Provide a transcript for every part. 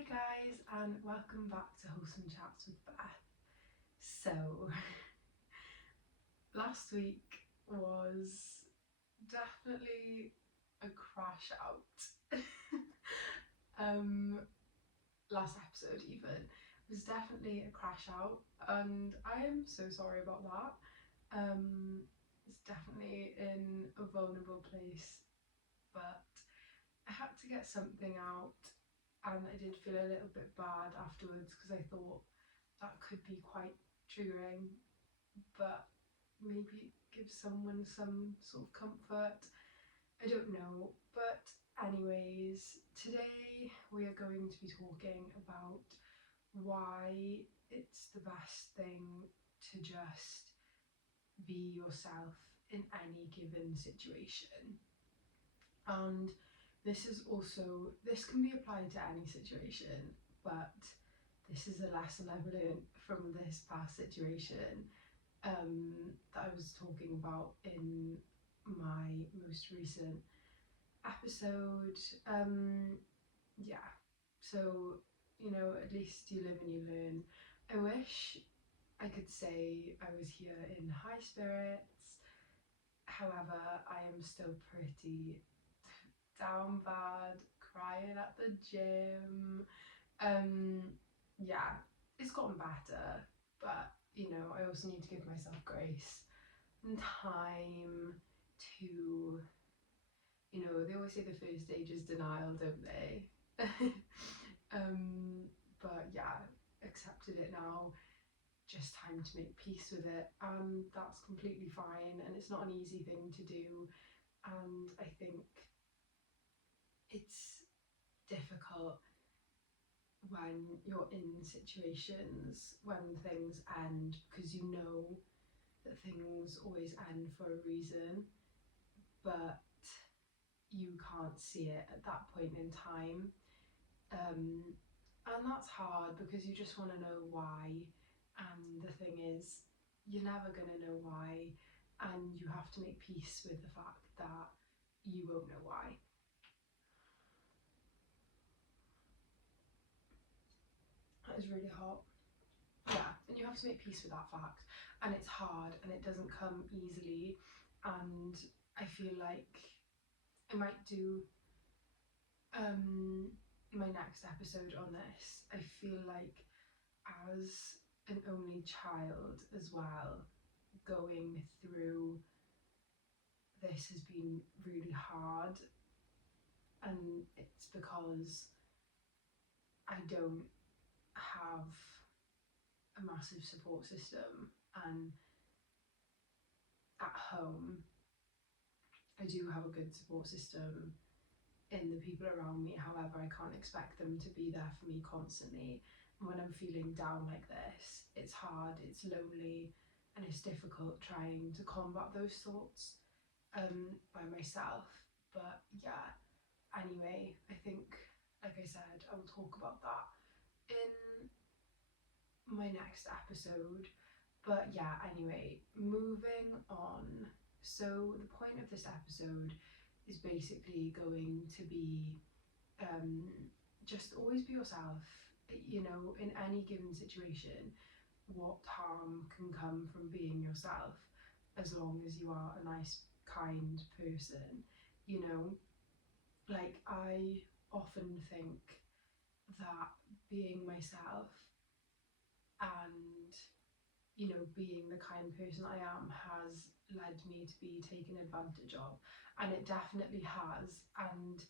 Hi guys, and welcome back to Wholesome Chats with Beth. So, last week was definitely a crash out. Last episode even was definitely a crash out, and I am so sorry about that. It's definitely in a vulnerable place, but I had to get something out, and I did feel a little bit bad afterwards because I thought that could be quite triggering, but maybe give someone some sort of comfort. I don't know. But anyways, today we are going to be talking about why it's the best thing to just be yourself in any given situation. And this can be applied to any situation, but this is a lesson I've learned from this past situation that I was talking about in my most recent episode. Yeah, so at least you live and you learn. I wish I could say I was here in high spirits. However, I am still pretty down bad, crying at the gym. Yeah, it's gotten better, but I also need to give myself grace and time to, they always say the first stage is denial, don't they? But yeah, accepted it now, just time to make peace with it, and that's completely fine, and it's not an easy thing to do, and I think it's difficult when you're in situations when things end, because you know that things always end for a reason, but you can't see it at that point in time. And that's hard because you just want to know why, and the thing is, you're never going to know why, and you have to make peace with the fact that you won't know why. That is really hot. Yeah, and you have to make peace with that fact, and it's hard and it doesn't come easily, and I feel like I might do my next episode on this. I feel like as an only child as well, going through this has been really hard, and it's because I don't have a massive support system, and at home I do have a good support system in the people around me. However, I can't expect them to be there for me constantly. And when I'm feeling down like this, it's hard, it's lonely, and it's difficult trying to combat those thoughts by myself. But yeah, anyway, I think, like I said, I will talk about that in my next episode. But yeah, anyway, moving on. So the point of this episode is basically going to be just always be yourself. In any given situation, what harm can come from being yourself, as long as you are a nice, kind person. Like, I often think that being myself and being the kind person I am has led me to be taken advantage of, and it definitely has. And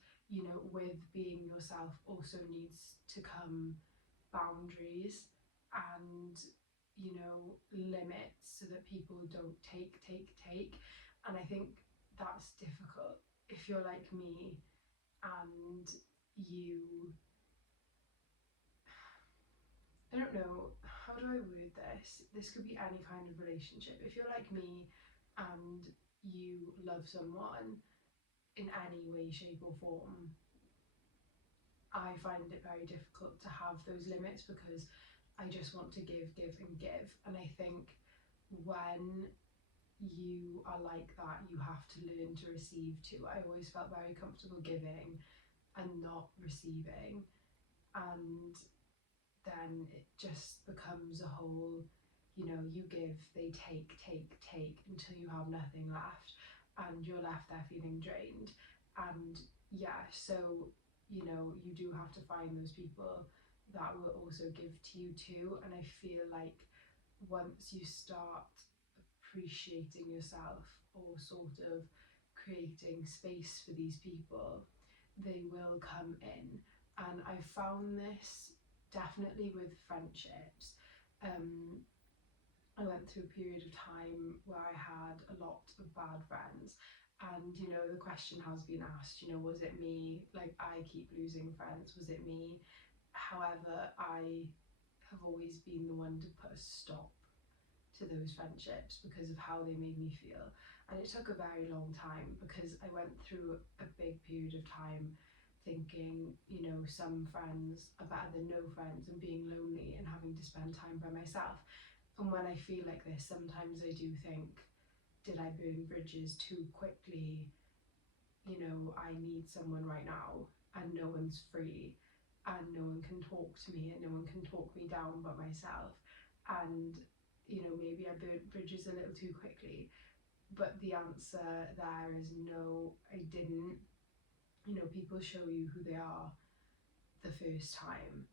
with being yourself also needs to come boundaries and limits, so that people don't take. And I think that's difficult if you're like me and you, I don't know, how do I word this? This could be any kind of relationship. If you're like me and you love someone in any way, shape, or form, I find it very difficult to have those limits, because I just want to give, and give. And I think when you are like that, you have to learn to receive too. I always felt very comfortable giving and not receiving. and then it just becomes a whole, you give, they take until you have nothing left, and you're left there feeling drained. And yeah, so you do have to find those people that will also give to you too. And I feel like once you start appreciating yourself, or sort of creating space for these people, they will come in. And I found this definitely with friendships. I went through a period of time where I had a lot of bad friends, and the question has been asked, was it me? Like, I keep losing friends, was it me? However, I have always been the one to put a stop to those friendships because of how they made me feel. And it took a very long time, because I went through a big period of time thinking, some friends are better than no friends, and being lonely and having to spend time by myself. And when I feel like this, sometimes I do think, did I burn bridges too quickly? I need someone right now, and no one's free, and no one can talk to me, and no one can talk me down but myself. And maybe I burnt bridges a little too quickly. But the answer there is no, I didn't. People show you who they are the first time,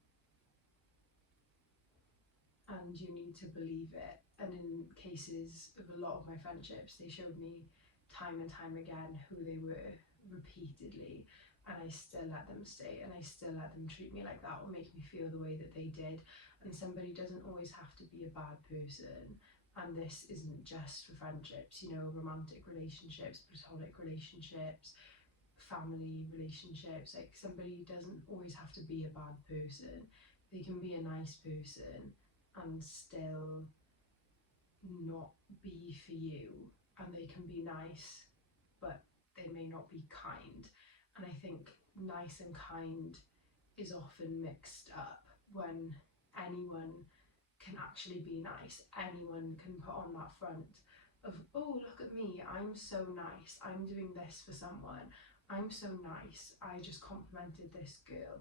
and you need to believe it. And in cases of a lot of my friendships, they showed me time and time again who they were repeatedly, and I still let them stay, and I still let them treat me like that, or make me feel the way that they did. And somebody doesn't always have to be a bad person. And this isn't just for friendships, romantic relationships, platonic relationships, family relationships. Like, somebody doesn't always have to be a bad person. They can be a nice person and still not be for you. And they can be nice, but they may not be kind. And I think nice and kind is often mixed up, when anyone can actually be nice. Anyone can put on that front of, oh, look at me, I'm so nice, I'm doing this for someone, I'm so nice, I just complimented this girl,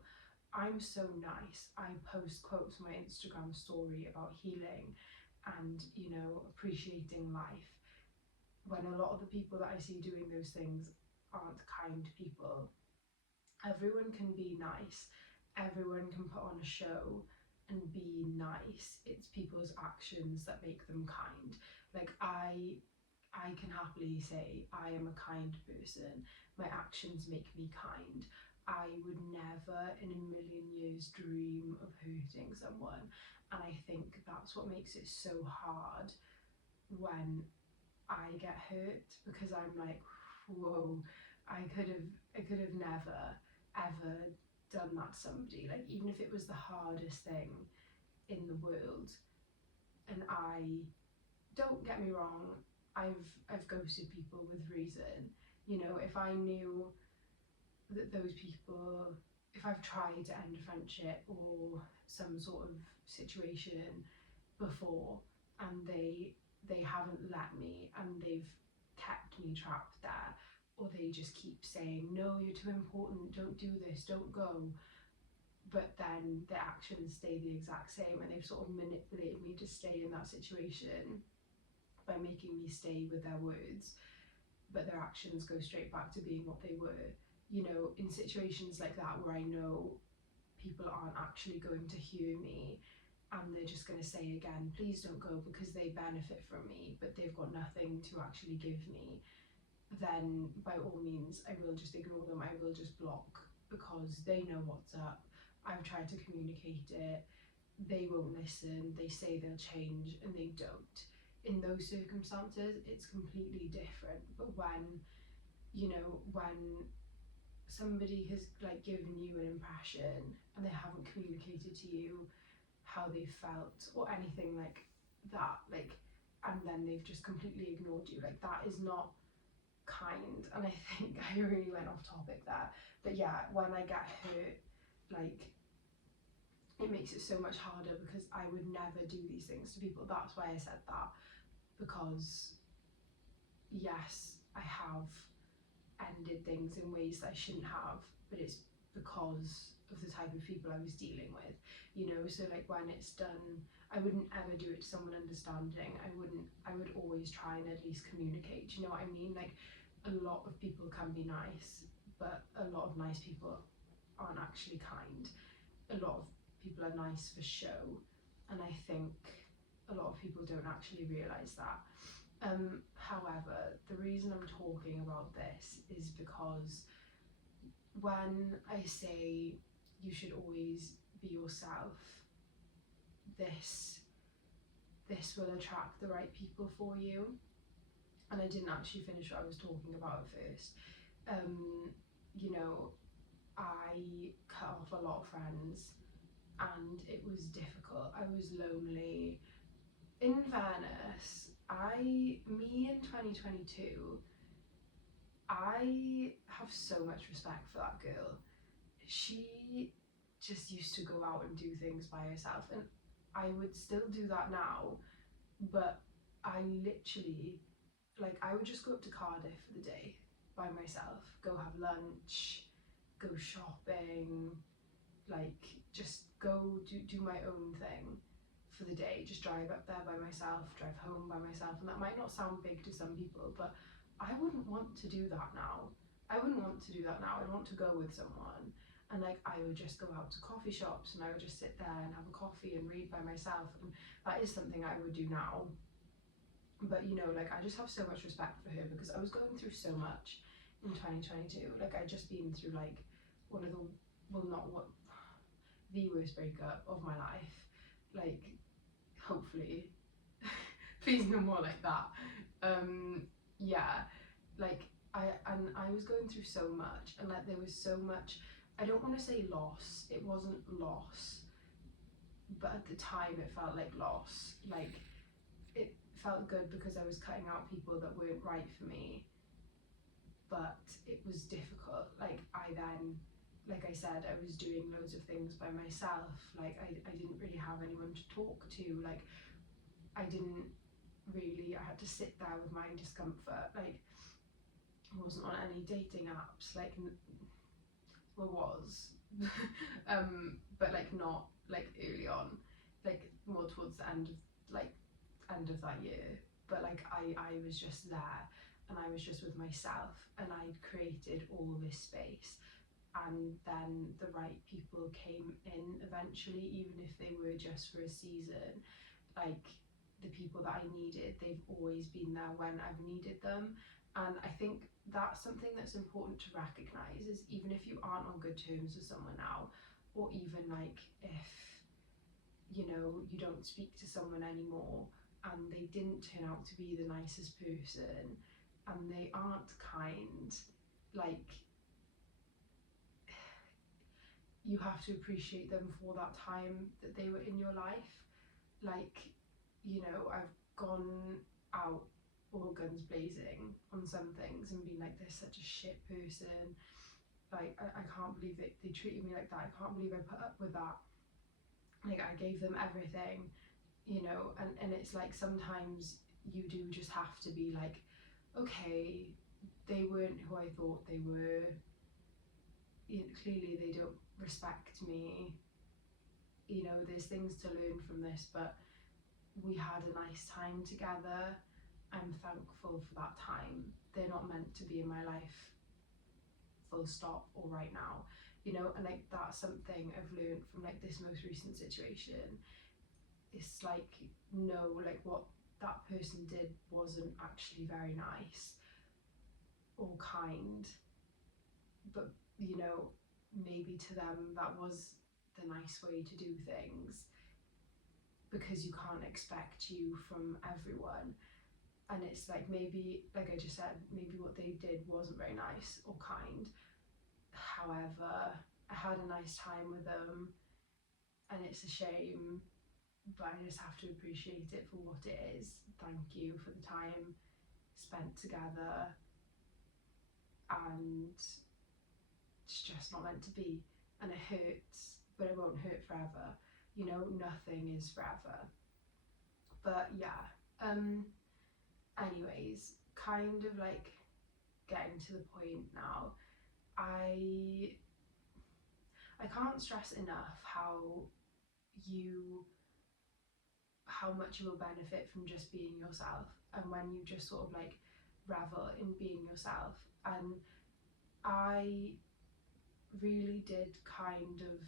I'm so nice, I post quotes on my Instagram story about healing and appreciating life, when a lot of the people that I see doing those things aren't kind people. Everyone can be nice, everyone can put on a show and be nice. It's people's actions that make them kind. Like, I can happily say I am a kind person. My actions make me kind. I would never in a million years dream of hurting someone. And I think that's what makes it so hard when I get hurt, because I'm like, whoa, I could have never ever done that to somebody. Like, even if it was the hardest thing in the world. And I, don't get me wrong, I've ghosted people with reason. If I knew that those people, if I've tried to end a friendship or some sort of situation before, and they haven't let me, and they've kept me trapped there, or they just keep saying, no, you're too important, don't do this, don't go, but then their actions stay the exact same, and they've sort of manipulated me to stay in that situation by making me stay with their words, but their actions go straight back to being what they were. In situations like that, where I know people aren't actually going to hear me, and they're just going to say again, please don't go, because they benefit from me, but they've got nothing to actually give me, then by all means I will just ignore them, I will just block, because they know what's up. I've tried to communicate it, they won't listen, they say they'll change and they don't. In those circumstances, it's completely different. But when somebody has like given you an impression, and they haven't communicated to you how they felt or anything like that, like, and then they've just completely ignored you, like, that is not kind. And I think I really went off topic there, but yeah, when I get hurt, like, it makes it so much harder, because I would never do these things to people. That's why I said that, because yes, I have ended things in ways that I shouldn't have, but it's because of the type of people I was dealing with, you know. So like when it's done, I wouldn't ever do it to someone understanding. I would always try and at least communicate, you know what I mean? Like a lot of people can be nice, but a lot of nice people aren't actually kind. A lot of people are nice for show, and I think a lot of people don't actually realise that. However, the reason I'm talking about this is because when I say you should always be yourself, this will attract the right people for you. And I didn't actually finish what I was talking about at first. You know, I cut off a lot of friends and it was difficult. I was lonely. In fairness, me in 2022, I have so much respect for that girl. She just used to go out and do things by herself, and I would still do that now, but I literally, like, I would just go up to Cardiff for the day by myself, go have lunch, go shopping, like just go do my own thing for the day, just drive up there by myself, drive home by myself. And that might not sound big to some people, but I wouldn't want to do that now. I wouldn't want to do that now. I'd want to go with someone, and like I would just go out to coffee shops and I would just sit there and have a coffee and read by myself, and that is something I would do now. But you know, like I just have so much respect for her because I was going through so much in 2022. Like I'd just been through like one of the, well, not what, the worst breakup of my life. Like hopefully please no more like that. Yeah, like I was going through so much, and like there was so much, I don't want to say loss, it wasn't loss, but at the time it felt like loss. Like it felt good because I was cutting out people that weren't right for me, but it was difficult. Like I then, like I said, I was doing loads of things by myself. Like I didn't really have anyone to talk to. Like I had to sit there with my discomfort. Like I wasn't on any dating apps. Like well, was but like not like early on, like more towards the end of that year. But like I was just there, and I was just with myself, and I'd created all this space, and then the right people came in eventually, even if they were just for a season. Like the people that I needed, they've always been there when I've needed them. And I think that's something that's important to recognize, is even if you aren't on good terms with someone now, or even like if you know you don't speak to someone anymore and they didn't turn out to be the nicest person and they aren't kind, like you have to appreciate them for that time that they were in your life. Like, you know, I've gone out all guns blazing on some things and been like, they're such a shit person. Like, I can't believe they treated me like that. I can't believe I put up with that. Like, I gave them everything, you know, and it's like sometimes you do just have to be like, okay, they weren't who I thought they were. You know, clearly they don't respect me. You know, there's things to learn from this, but we had a nice time together. I'm thankful for that time. They're not meant to be in my life, full stop, or right now, you know. And like that's something I've learned from like this most recent situation. It's like, no, like what that person did wasn't actually very nice or kind, but you know, maybe to them that was the nice way to do things, because you can't expect you from everyone. And it's like, maybe, like I just said, maybe what they did wasn't very nice or kind. However, I had a nice time with them, and it's a shame, but I just have to appreciate it for what it is. Thank you for the time spent together, and it's just not meant to be. And it hurts, but it won't hurt forever. You know, nothing is forever. But yeah, anyways, kind of like getting to the point now. I I can't stress enough how much you will benefit from just being yourself, and when you just sort of like revel in being yourself. And I really did kind of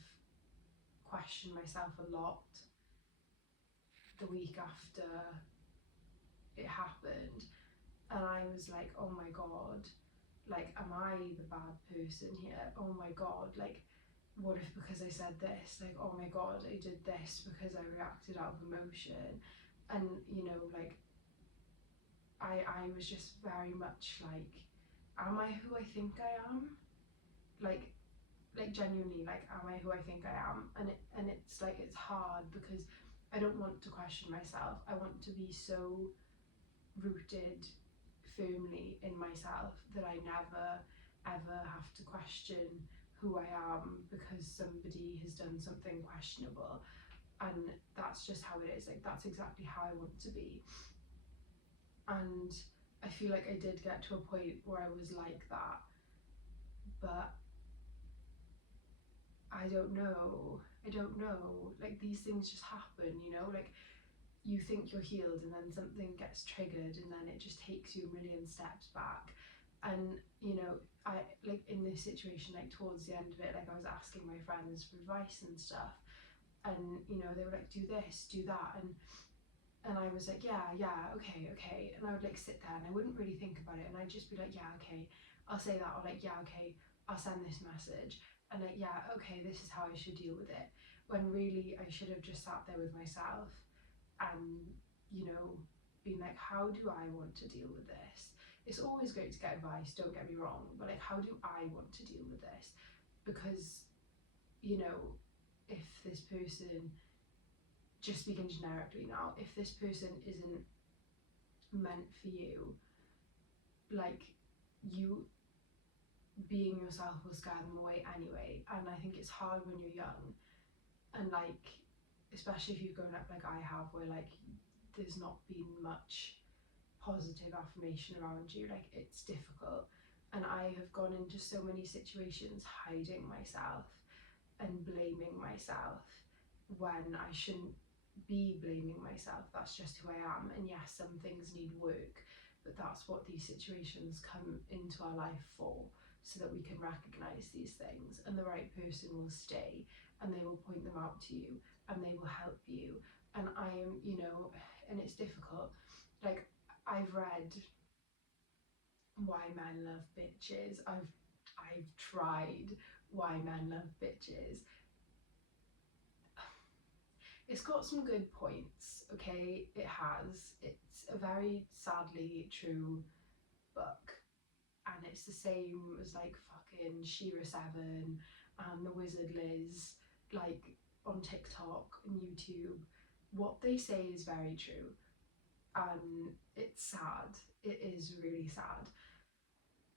question myself a lot the week after it happened, and I was like, oh my god, like, am I the bad person here? Oh my god, like, what if because I said this, like, oh my god, I did this because I reacted out of emotion. And you know, like, I was just very much like, am I who I think I am? Like, genuinely, like, am I who I think I am? And it's like, it's hard because I don't want to question myself. I want to be so rooted firmly in myself that I never ever have to question who I am because somebody has done something questionable. And that's just how it is. Like, that's exactly how I want to be. And I feel like I did get to a point where I was like that, but I don't know. Like, these things just happen, you know? Like, you think you're healed and then something gets triggered and then it just takes you a million steps back. And, you know, I, like, in this situation, like, towards the end of it, like, I was asking my friends for advice and stuff. And, you know, they were like, do this, do that. And I was like, yeah, okay. And I would like sit there and I wouldn't really think about it. And I'd just be like, yeah, okay, I'll say that. Or like, yeah, okay, I'll send this message. And like, yeah, okay, this is how I should deal with it. When really I should have just sat there with myself and, you know, being like, how do I want to deal with this? It's always great to get advice, don't get me wrong, but like, how do I want to deal with this? Because, you know, if this person, just speaking generically now, if this person isn't meant for you, like, you being yourself will scare them away anyway. And I think it's hard when you're young, and like, especially if you've grown up like I have, where like there's not been much positive affirmation around you, like, it's difficult. And I have gone into so many situations hiding myself and blaming myself when I shouldn't be blaming myself. That's just who I am. And yes, some things need work, but that's what these situations come into our life for, so that we can recognize these things, and the right person will stay and they will point them out to you and they will help you. And I am, you know, and it's difficult. Like, I've read Why Men Love Bitches. I've tried Why Men Love Bitches. It's got some good points, okay? It has. It's a very sadly true book. And it's the same as like fucking Shira 7 and the Wizard Liz, like, on TikTok and YouTube. What they say is very true. And it's sad. It is really sad.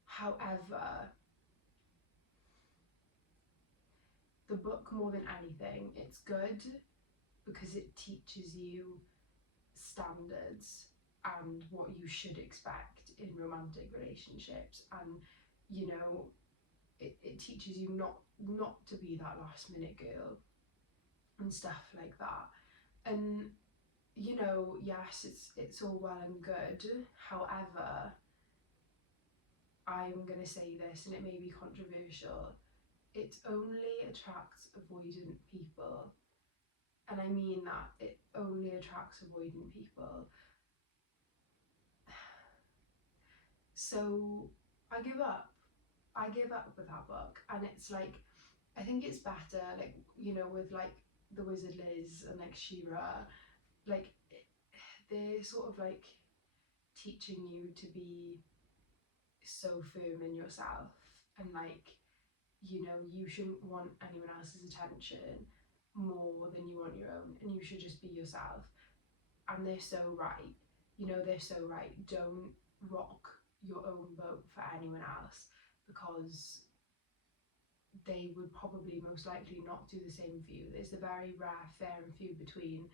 However, the book, more than anything, it's good because it teaches you standards and what you should expect in romantic relationships. And, you know, it teaches you not to be that last minute girl and stuff like that. And, you know, yes, it's all well and good. However, I'm gonna say this, and it may be controversial, it only attracts avoidant people. And I mean that, it only attracts avoidant people. So I give up. With that book. And it's like, I think it's better, like, you know, with like the Wizard Liz and like Shira, like, they're sort of like teaching you to be so firm in yourself, and like, you know, you shouldn't want anyone else's attention more than you want your own, and you should just be yourself. And they're so right, you know, they're so right. Don't rock your own boat for anyone else, because they would probably most likely not do the same for you. There's a very rare fair and few between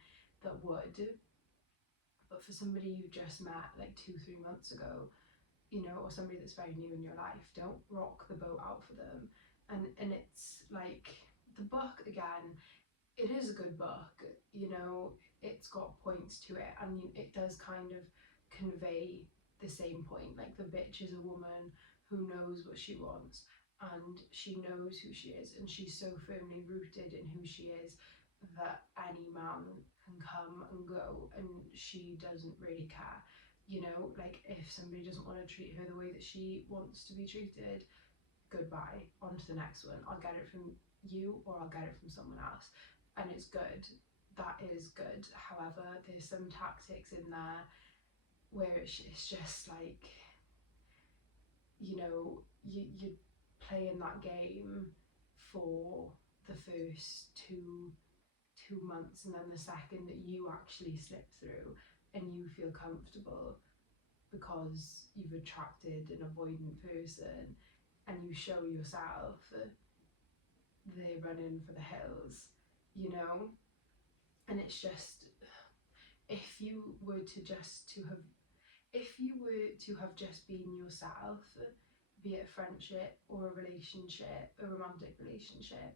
that would. But for somebody you just met like 2-3 months ago, you know, or somebody that's very new in your life, don't rock the boat out for them. And it's like, the book, again, it is a good book, you know, it's got points to it, and it does kind of convey the same point. Like, the bitch is a woman who knows what she wants, and she knows who she is, and she's so firmly rooted in who she is that any man can come and go, and she doesn't really care. You know, like, if somebody doesn't want to treat her the way that she wants to be treated, goodbye, on to the next one. I'll get it from you, or I'll get it from someone else. And it's good. That is good. However, there's some tactics in there where it's just like, you know, you're playing that game for the first two months, and then the second that you actually slip through and you feel comfortable because you've attracted an avoidant person and you show yourself, they're running for the hills, you know. And it's just, if you were to have just been yourself, be it a friendship or a relationship, a romantic relationship,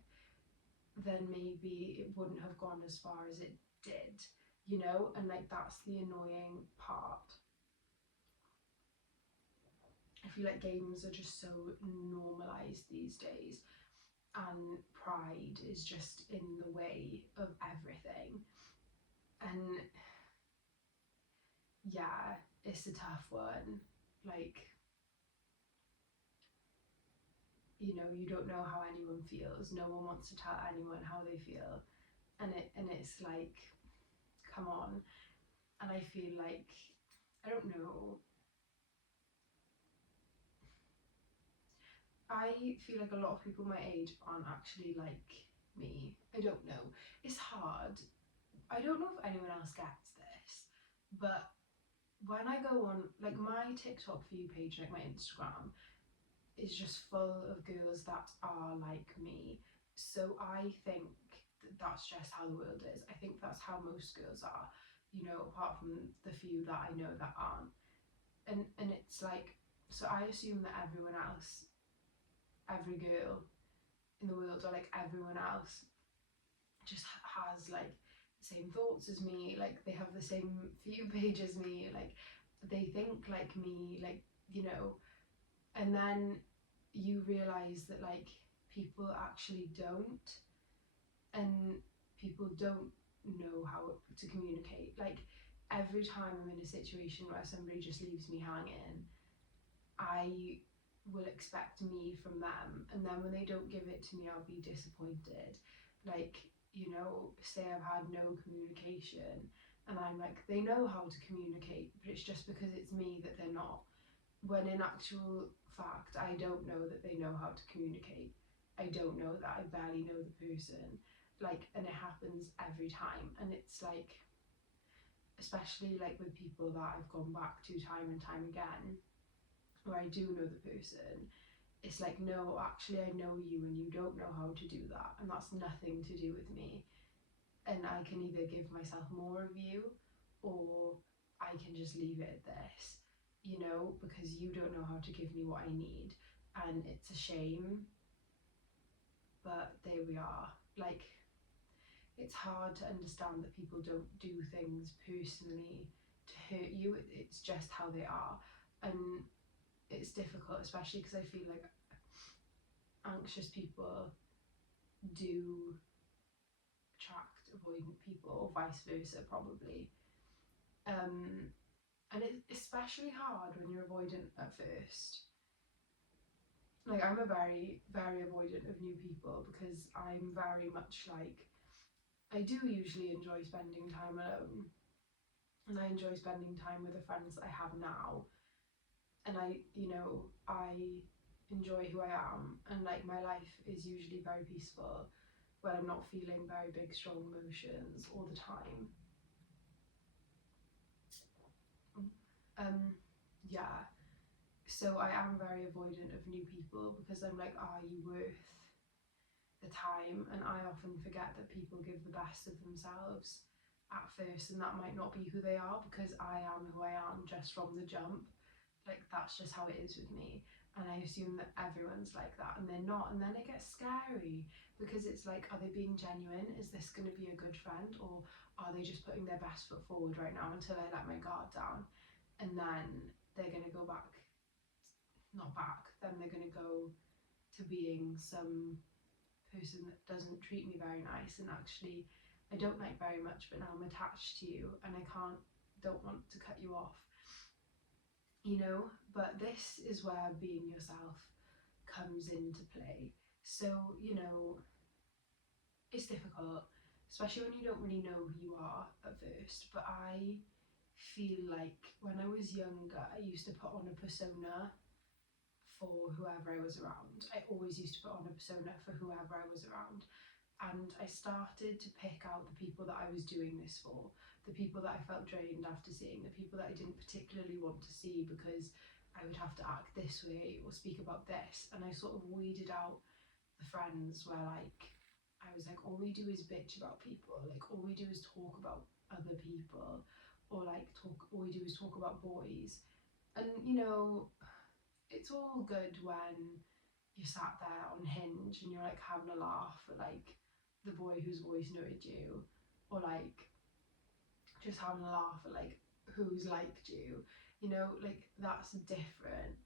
then maybe it wouldn't have gone as far as it did, you know. And like, that's the annoying part. I feel like games are just so normalised these days, and pride is just in the way of everything. And yeah, it's a tough one. Like, you know, you don't know how anyone feels. No one wants to tell anyone how they feel. And it's like, come on. And I feel like, I don't know, I feel like a lot of people my age aren't actually like me. I don't know. It's hard. I don't know if anyone else gets this, but when I go on, like, my TikTok for you page, like my Instagram, is just full of girls that are like me. So I think that that's just how the world is. I think that's how most girls are, you know, apart from the few that I know that aren't. And it's like, so I assume that everyone else, every girl in the world, or like everyone else, just has like the same thoughts as me, like they have the same view page as me, like they think like me, like, you know. And then you realize that like people actually don't, and people don't know how to communicate. Like, every time I'm in a situation where somebody just leaves me hanging, I will expect me from them, and then when they don't give it to me, I'll be disappointed. Like, you know, say I've had no communication, and I'm like, they know how to communicate, but it's just because it's me that they're not. When in actual fact, I don't know that they know how to communicate. I don't know that. I barely know the person. Like, and it happens every time. And it's like, especially like with people that I've gone back to time and time again, where I do know the person, it's like, no, actually I know you and you don't know how to do that, and that's nothing to do with me. And I can either give myself more of you, or I can just leave it at this, you know, because you don't know how to give me what I need. And it's a shame, but there we are. Like, it's hard to understand that people don't do things personally to hurt you. It's just how they are. And it's difficult, especially because I feel like anxious people do attract avoidant people, or vice versa, probably. And it's especially hard when you're avoidant at first. Like, I'm a very, very avoidant of new people, because I'm very much like, I do usually enjoy spending time alone, and I enjoy spending time with the friends that I have now. And I, you know, I enjoy who I am, and like, my life is usually very peaceful when I'm not feeling very big, strong emotions all the time. Yeah, so I am very avoidant of new people, because I'm like, are you worth the time? And I often forget that people give the best of themselves at first, and that might not be who they are, because I am who I am just from the jump. Like, that's just how it is with me. and I assume that everyone's like that, and they're not, and then it gets scary because it's like, are they being genuine? Is this going to be a good friend, or are they just putting their best foot forward right now until I let my guard down, and then they're going to go back, not back, then they're going to go to being some person that doesn't treat me very nice and actually I don't like very much, but now I'm attached to you and I don't want to cut you off, you know. But this is where being yourself comes into play. So, you know, it's difficult, especially when you don't really know who you are at first. But I feel like when I was younger, I used to put on a persona for whoever I was around. I always used to put on a persona for whoever I was around. And I started to pick out the people that I was doing this for, the people that I felt drained after seeing, the people that I didn't particularly want to see because I would have to act this way or speak about this. And I sort of weeded out the friends where like I was like, all we do is bitch about people, like all we do is talk about other people, or like all we do is talk about boys. And you know, it's all good when you sat there on Hinge and you're like having a laugh at like the boy whose voice noted you, or like just having a laugh at like who's liked you, you know, like that's different.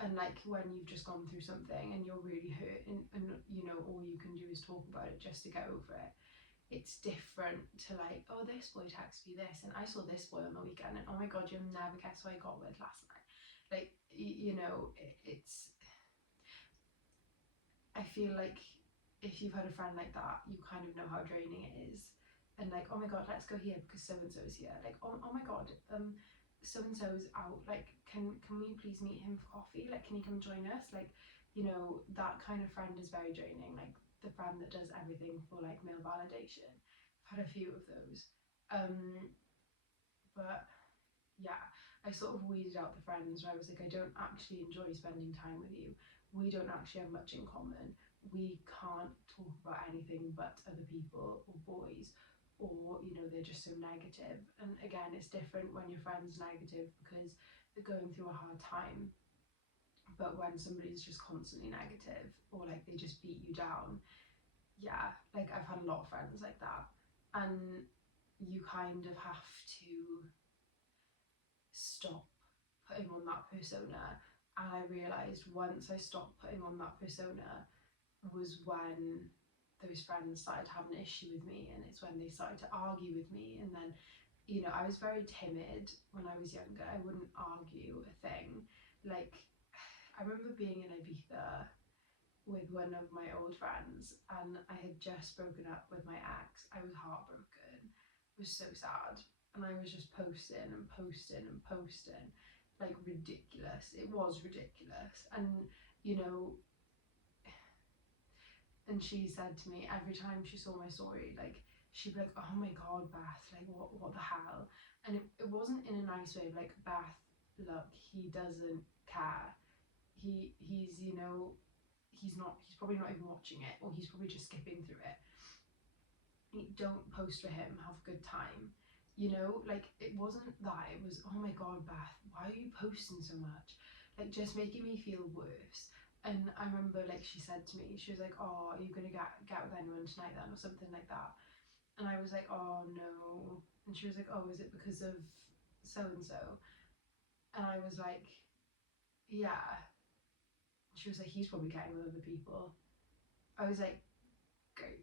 And like when you've just gone through something and you're really hurt, and you know, all you can do is talk about it just to get over it. It's different to like, oh, this boy texted me this, and I saw this boy on the weekend, and oh my god, you'll never guess who I got with last night. Like, you know, it's. I feel like if you've had a friend like that, you kind of know how draining it is. And like, oh my god, let's go here because so and so is here. Like, oh my god, so and so's out. Like, can we please meet him for coffee? Like, can he come join us? Like, you know, that kind of friend is very draining. Like the friend that does everything for like male validation. I've had a few of those. But yeah, I sort of weeded out the friends where I was like, I don't actually enjoy spending time with you. We don't actually have much in common. We can't talk about anything but other people or boys, or you know, they're just so negative. And again, it's different when your friend's negative because they're going through a hard time. But when somebody's just constantly negative or like they just beat you down, yeah, like I've had a lot of friends like that. And you kind of have to stop putting on that persona. And I realised once I stopped putting on that persona was when those friends started to have an issue with me, and it's when they started to argue with me. And then, you know, I was very timid when I was younger. I wouldn't argue a thing. Like, I remember being in Ibiza with one of my old friends, and I had just broken up with my ex. I was heartbroken. It was so sad. And I was just posting and posting and posting, like ridiculous. It was ridiculous. And, you know, and she said to me every time she saw my story, like, she'd be like, oh my god, Beth, like what the hell? And it wasn't in a nice way, like, Beth, look, he doesn't care. He's, you know, he's probably not even watching it, or he's probably just skipping through it. Don't post for him, have a good time. You know, like, it wasn't that, it was, oh my god, Beth, why are you posting so much? Like, just making me feel worse. And I remember, like, she said to me, she was like, oh, are you gonna get with anyone tonight then, or something like that? And I was like, oh no. And she was like, oh, is it because of so and so? And I was like, yeah. She was like, he's probably getting with other people. I was like, great.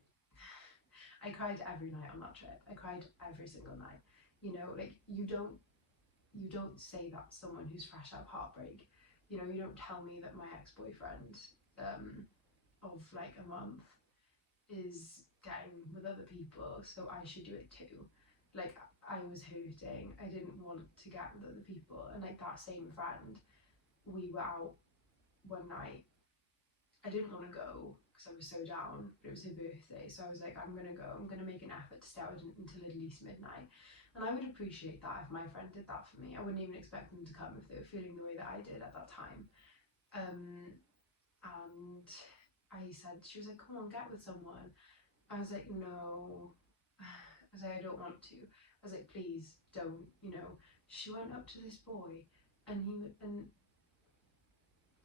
I cried every night on that trip. I cried every single night. You know, like, you don't say that to someone who's fresh out of heartbreak. You know, you don't tell me that my ex-boyfriend of like a month is getting with other people, so I should do it too. Like, I was hurting. I didn't want to get with other people. And like that same friend, we were out one night. I didn't want to go because I was so down, but it was her birthday, so I was like, I'm gonna go. I'm gonna make an effort to stay out until at least midnight. And I would appreciate that if my friend did that for me. I wouldn't even expect them to come if they were feeling the way that I did at that time. And I said, she was like, come on, get with someone. I was like, no. I was like, I don't want to. I was like, please don't, you know. She went up to this boy, and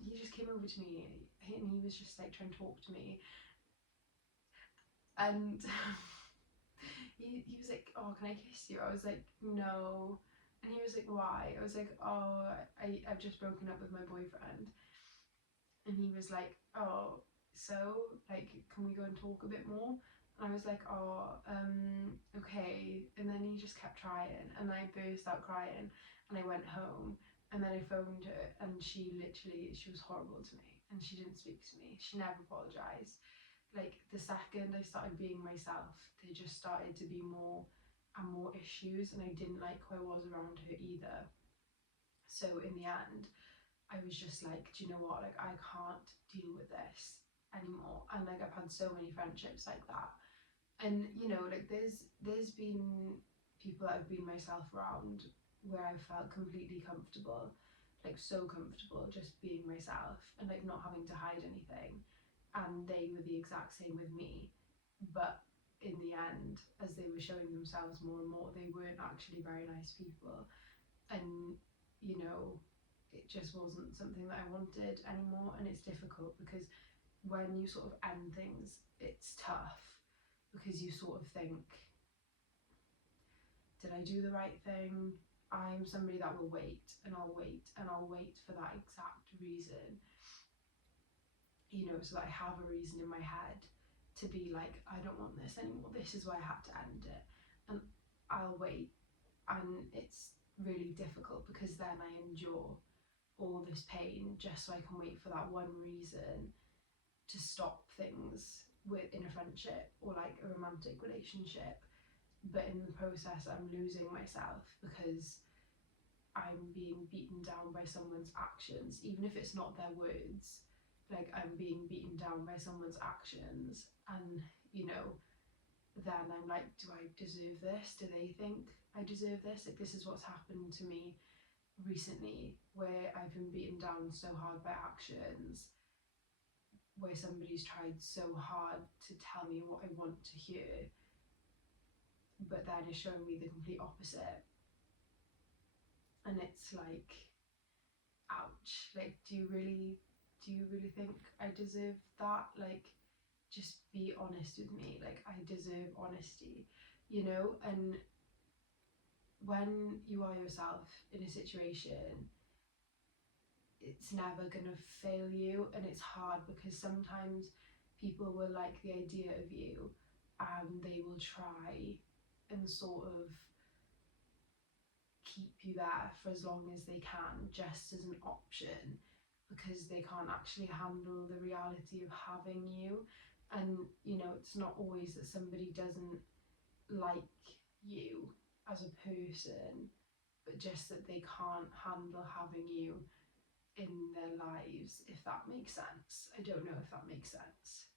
he just came over to me and he was just like trying to talk to me, and he was like, oh, can I kiss you? I was like, no. And he was like, why? I was like, oh, I've just broken up with my boyfriend. And he was like, oh, so like, can we go and talk a bit more? And I was like, oh, okay. And then he just kept trying, and I burst out crying, and I went home, and then I phoned her, and she was horrible to me, and she didn't speak to me. She never apologized. Like, the second I started being myself, there just started to be more and more issues, and I didn't like who I was around her either. So in the end, I was just like, do you know what? Like, I can't deal with this anymore. And like, I've had so many friendships like that. And you know, like, there's been people that I've been myself around where I felt completely comfortable, like so comfortable just being myself and like not having to hide anything. And they were the exact same with me. But in the end, as they were showing themselves more and more, they weren't actually very nice people. And you know, it just wasn't something that I wanted anymore. And it's difficult because when you sort of end things, it's tough because you sort of think, did I do the right thing? I'm somebody that will wait and I'll wait and I'll wait for that exact reason, you know, so that I have a reason in my head to be like, I don't want this anymore. This is why I had to end it. And I'll wait. And it's really difficult because then I endure all this pain just so I can wait for that one reason to stop things in a friendship or like a romantic relationship. But in the process, I'm losing myself because I'm being beaten down by someone's actions, even if it's not their words. Like, I'm being beaten down by someone's actions, and you know, then I'm like, do I deserve this? Do they think I deserve this? Like, this is what's happened to me recently, where I've been beaten down so hard by actions, where somebody's tried so hard to tell me what I want to hear, but then is showing me the complete opposite. And it's like, ouch. Like, do you really think I deserve that? Like, just be honest with me. Like, I deserve honesty, you know? And when you are yourself in a situation, it's never gonna fail you. And it's hard because sometimes people will like the idea of you and they will try and sort of keep you there for as long as they can, just as an option, because they can't actually handle the reality of having you. And you know, it's not always that somebody doesn't like you as a person, but just that they can't handle having you in their lives, if that makes sense. I don't know if that makes sense.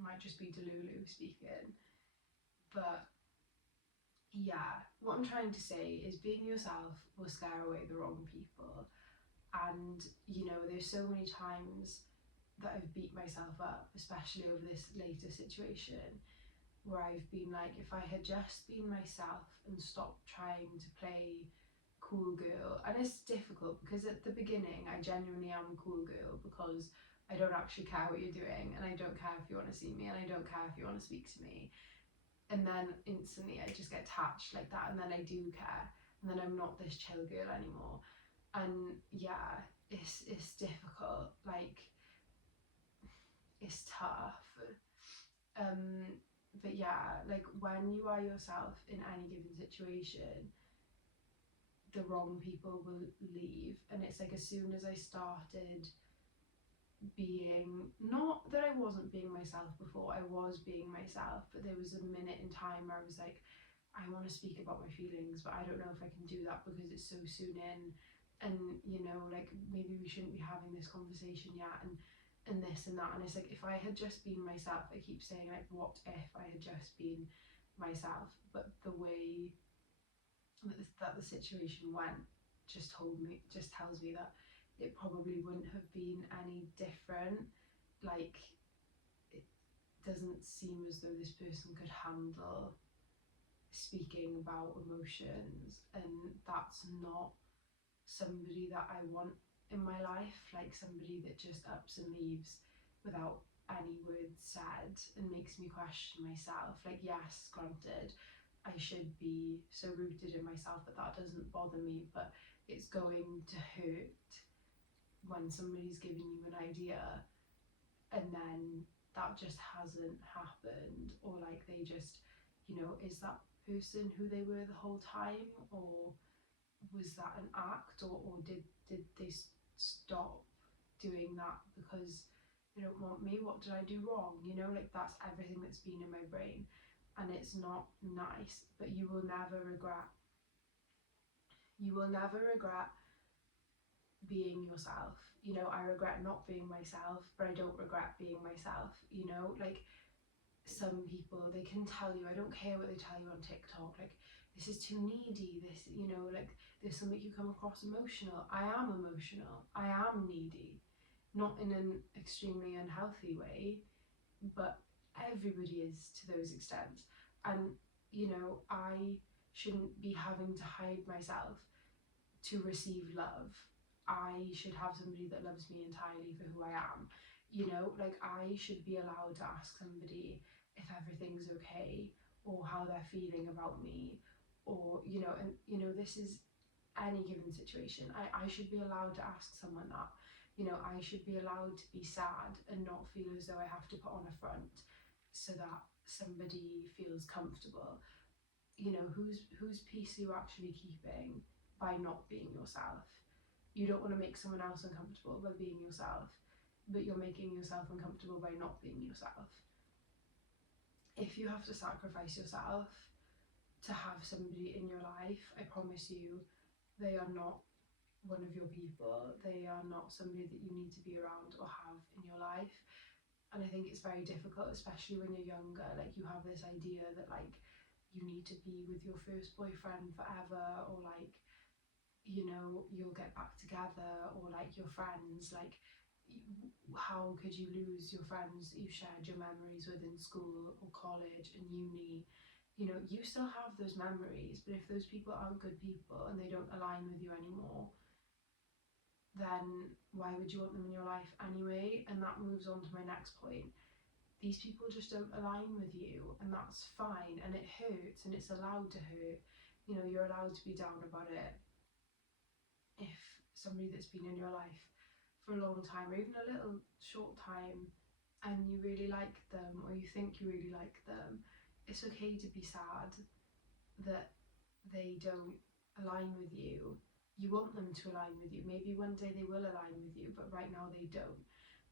Might just be Delulu speaking. But yeah, what I'm trying to say is being yourself will scare away the wrong people. And you know, there's so many times that I've beat myself up, especially over this later situation, where I've been like, if I had just been myself and stopped trying to play cool girl. And it's difficult because at the beginning I genuinely am a cool girl because I don't actually care what you're doing, and I don't care if you want to see me, and I don't care if you want to speak to me. And then instantly I just get attached like that, and then I do care, and then I'm not this chill girl anymore. And yeah, it's difficult. Like, it's tough. But yeah, like, when you are yourself in any given situation, the wrong people will leave. And it's like, as soon as I started being, not that I wasn't being myself before, I was being myself, but there was a minute in time where I was like, I want to speak about my feelings, but I don't know if I can do that because it's so soon in, and you know, like, maybe we shouldn't be having this conversation yet, and this and that. And it's like, if I had just been myself, I keep saying, like, what if I had just been myself? But the way that the situation went just tells me that it probably wouldn't have been any different. Like, it doesn't seem as though this person could handle speaking about emotions, and that's not somebody that I want in my life, like somebody that just ups and leaves without any words said and makes me question myself. Like, yes, granted, I should be so rooted in myself that that doesn't bother me, but it's going to hurt when somebody's giving you an idea and then that just hasn't happened, or like they just, is that person who they were the whole time, or was that an act, or did they stop doing that because they don't want me? What did I do wrong? Like that's everything that's been in my brain, and it's not nice. But you will never regret being yourself. I regret not being myself, but I don't regret being myself. Like some people, they can tell you, I don't care what they tell you on TikTok, like this is too needy, this, like this will make you come across emotional. I am emotional, I am needy, not in an extremely unhealthy way, but everybody is to those extents. And I shouldn't be having to hide myself to receive love. I should have somebody that loves me entirely for who I am. Like I should be allowed to ask somebody if everything's okay, or how they're feeling about me, or and this is any given situation. I should be allowed to ask someone that. I should be allowed to be sad and not feel as though I have to put on a front so that somebody feels comfortable. Whose peace are you actually keeping by not being yourself? You don't want to make someone else uncomfortable by being yourself, but you're making yourself uncomfortable by not being yourself. If you have to sacrifice yourself to have somebody in your life, I promise you, they are not one of your people. They are not somebody that you need to be around or have in your life. And I think it's very difficult, especially when you're younger. Like you have this idea that like you need to be with your first boyfriend forever, or like you'll get back together, or like your friends, like how could you lose your friends that you shared your memories with in school or college and uni? You still have those memories, but if those people aren't good people and they don't align with you anymore, then why would you want them in your life anyway? And that moves on to my next point. These people just don't align with you, and that's fine, and it hurts, and it's allowed to hurt. You're allowed to be down about it. If somebody that's been in your life for a long time, or even a little short time, and you really like them, or you think you really like them, it's okay to be sad that they don't align with you. You want them to align with you. Maybe one day they will align with you, but right now they don't.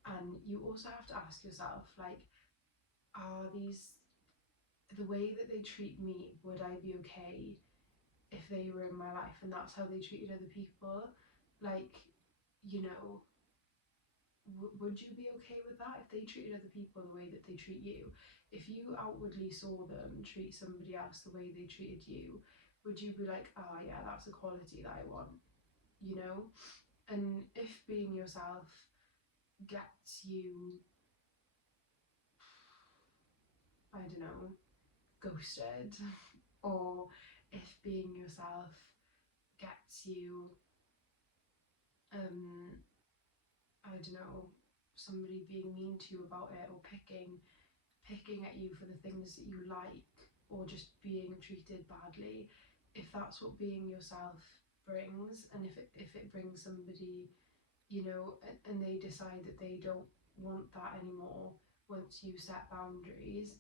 And you also have to ask yourself, like, are these the way that they treat me? Would I be okay if they were in my life and that's how they treated other people? Like, would you be okay with that if they treated other people the way that they treat you? If you outwardly saw them treat somebody else the way they treated you, would you be like, oh yeah, that's a quality that I want? And if being yourself gets you, I don't know, ghosted, or if being yourself gets you, I don't know, somebody being mean to you about it, or picking at you for the things that you like, or just being treated badly, if that's what being yourself brings, and if it brings somebody, and they decide that they don't want that anymore once you set boundaries,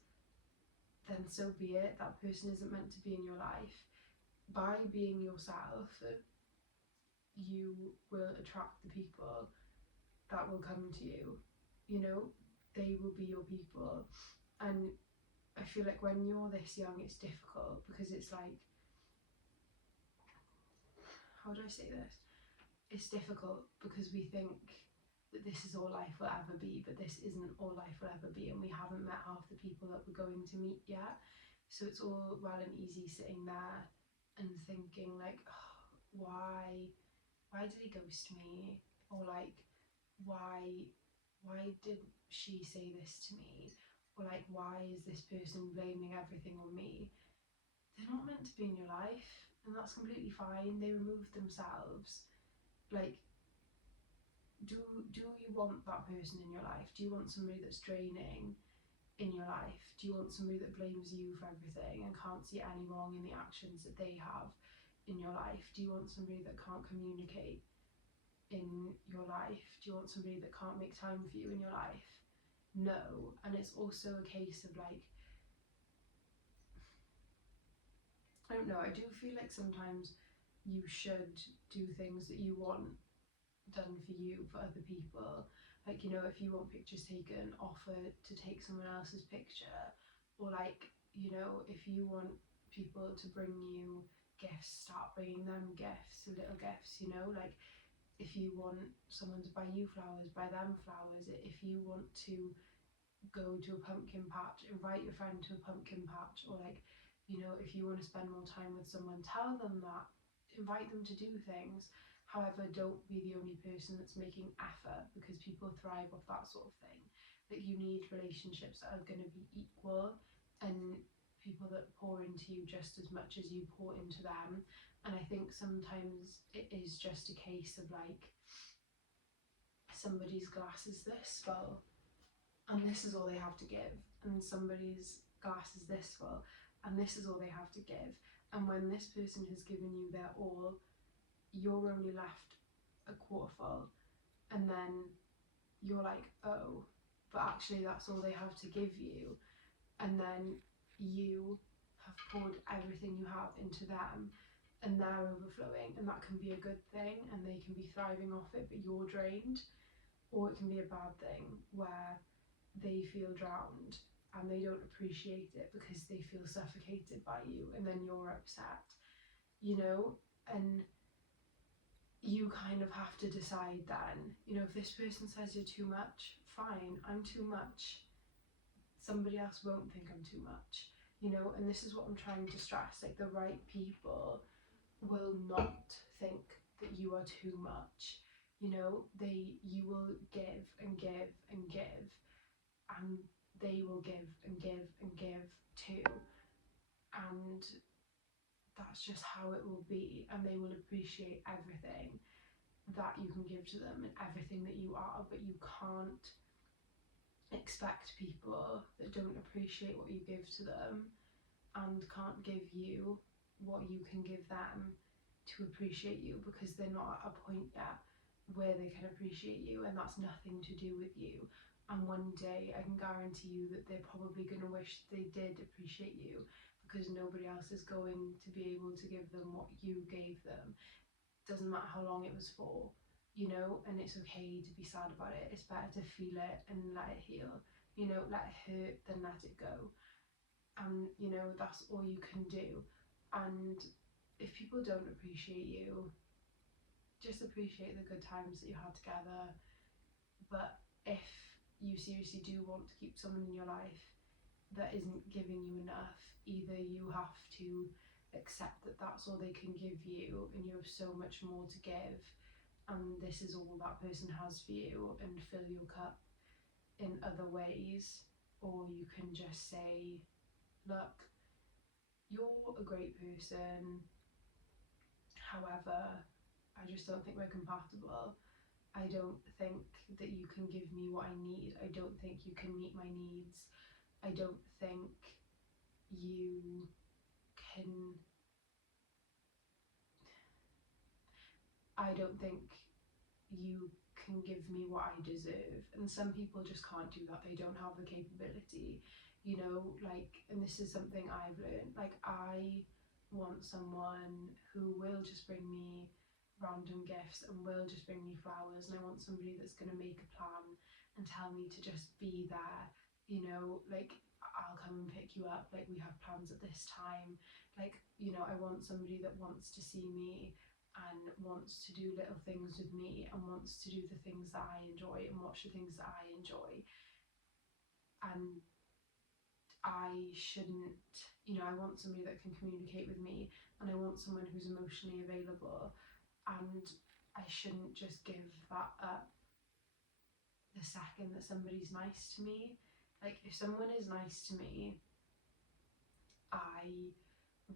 then so be it. That person isn't meant to be in your life. By being yourself, you will attract the people that will come to you. They will be your people. And I feel like when you're this young, it's difficult because it's like, how do I say this? It's difficult because we think that this is all life will ever be, but this isn't all life will ever be, and we haven't met half the people that we're going to meet yet. So it's all well and easy sitting there and thinking like, oh, why did he ghost me? Or like, why did she say this to me? Or like, why is this person blaming everything on me? They're not meant to be in your life, and that's completely fine. They removed themselves. Like, do you want that person in your life? Do you want somebody that's draining in your life? Do you want somebody that blames you for everything and can't see any wrong in the actions that they have in your life? Do you want somebody that can't communicate in your life? Do you want somebody that can't make time for you in your life? No. And it's also a case of like, I don't know, I do feel like sometimes you should do things that you want done for you for other people. Like, you know, if you want pictures taken, offer to take someone else's picture. Or like, you know, if you want people to bring you gifts, start bringing them gifts, little gifts, you know, like if you want someone to buy you flowers, buy them flowers. If you want to go to a pumpkin patch, invite your friend to a pumpkin patch. Or like, you know, if you want to spend more time with someone, tell them that, invite them to do things. However, don't be the only person that's making effort, because people thrive off that sort of thing. That you need relationships that are going to be equal, and people that pour into you just as much as you pour into them. And I think sometimes it is just a case of like, somebody's glass is this full and this is all they have to give, and somebody's glass is this full and this is all they have to give. And when this person has given you their all, you're only left a quarter full, and then you're like, oh, but actually that's all they have to give you. And then you have poured everything you have into them, and they're overflowing, and that can be a good thing and they can be thriving off it, but you're drained. Or it can be a bad thing where they feel drowned and they don't appreciate it because they feel suffocated by you, and then you're upset, you know. And you kind of have to decide then, you know, if this person says you're too much, fine, I'm too much, somebody else won't think I'm too much, you know. And this is what I'm trying to stress, like the right people will not think that you are too much, you know. You will give and give and give, and they will give and give and give too. And that's just how it will be, and they will appreciate everything that you can give to them and everything that you are. But you can't expect people that don't appreciate what you give to them and can't give you what you can give them to appreciate you, because they're not at a point yet where they can appreciate you, and that's nothing to do with you. And one day I can guarantee you that they're probably going to wish they did appreciate you, because nobody else is going to be able to give them what you gave them. Doesn't matter how long it was for, you know. And it's okay to be sad about it. It's better to feel it and let it heal, you know, let it hurt than let it go. And you know, that's all you can do. And if people don't appreciate you, just appreciate the good times that you had together. But if you seriously do want to keep someone in your life that isn't giving you enough, either you have to accept that that's all they can give you and you have so much more to give, and this is all that person has for you, and fill your cup in other ways. Or you can just say, look, you're a great person, however, I just don't think we're compatible. I don't think that you can give me what I need. I don't think you can meet my needs. I don't think you can, I don't think you can give me what I deserve. And some people just can't do that. They don't have the capability, you know, like, and this is something I've learned. Like, I want someone who will just bring me random gifts and will just bring me flowers, and I want somebody that's going to make a plan and tell me to just be there, you know. Like, I'll come and pick you up, like we have plans at this time. Like, you know, I want somebody that wants to see me and wants to do little things with me and wants to do the things that I enjoy and watch the things that I enjoy. And I shouldn't, you know, I want somebody that can communicate with me, and I want someone who's emotionally available, and I shouldn't just give that up the second that somebody's nice to me. Like, if someone is nice to me, I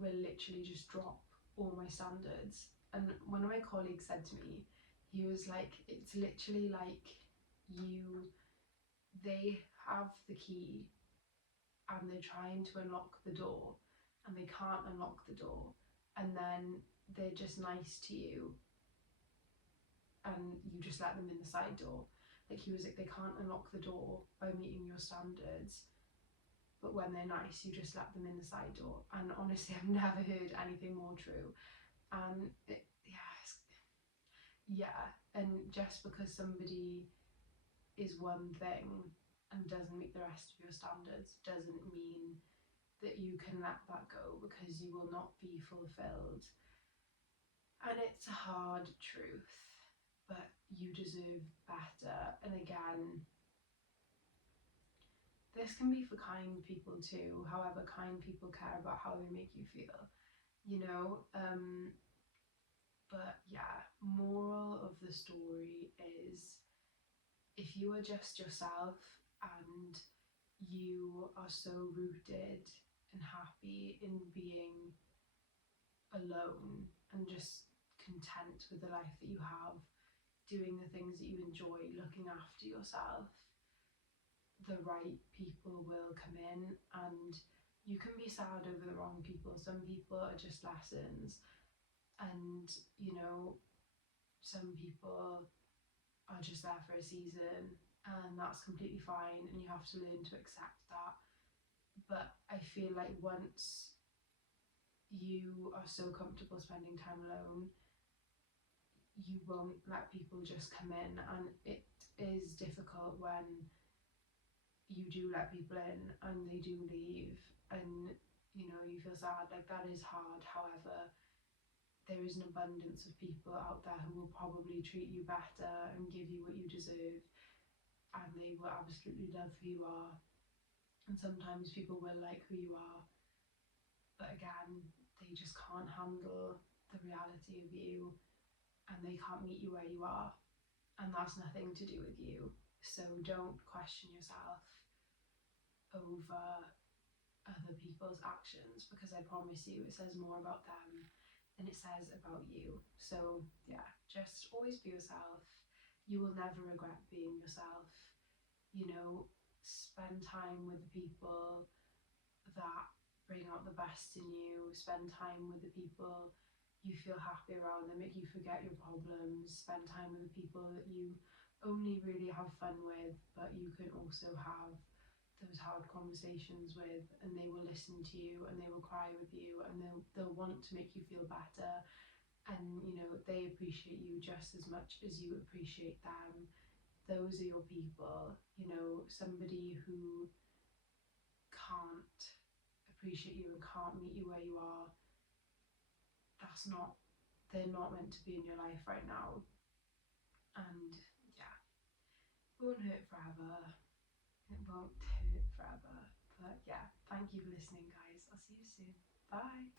will literally just drop all my standards. And one of my colleagues said to me, he was like, it's literally like they have the key and they're trying to unlock the door and they can't unlock the door, and then they're just nice to you and you just let them in the side door. Like, he was like, they can't unlock the door by meeting your standards, but when they're nice, you just let them in the side door. And honestly, I've never heard anything more true. And yeah, and just because somebody is one thing and doesn't meet the rest of your standards doesn't mean that you can let that go, because you will not be fulfilled. And it's a hard truth, but you deserve better. And again, this can be for kind people too, however kind people care about how they make you feel, you know. But yeah, moral of the story is, if you are just yourself and you are so rooted and happy in being alone and just content with the life that you have, doing the things that you enjoy, looking after yourself, the right people will come in. And you can be sad over the wrong people. Some people are just lessons, and you know, some people are just there for a season, and that's completely fine, and you have to learn to accept that. But I feel like once you are so comfortable spending time alone, you won't let people just come in. And it is difficult when you do let people in and they do leave, and you know, you feel sad. Like, that is hard. However, there is an abundance of people out there who will probably treat you better and give you what you deserve, and they will absolutely love who you are. And sometimes people will like who you are, but again, they just can't handle the reality of you, and they can't meet you where you are, and that's nothing to do with you. So don't question yourself over other people's actions, because I promise you, it says more about them than it says about you. So yeah, just always be yourself. You will never regret being yourself. You know, spend time with the people that bring out the best in you. Spend time with the people you feel happy around, that make you forget your problems. Spend time with the people that you only really have fun with, but you can also have those hard conversations with, and they will listen to you and they will cry with you, and they'll want to make you feel better. And you know, they appreciate you just as much as you appreciate them. Those are your people. You know, somebody who can't appreciate you and can't meet you where you are, they're not meant to be in your life right now. And yeah, it won't hurt forever. It won't hurt forever. But yeah, thank you for listening, guys. I'll see you soon. Bye.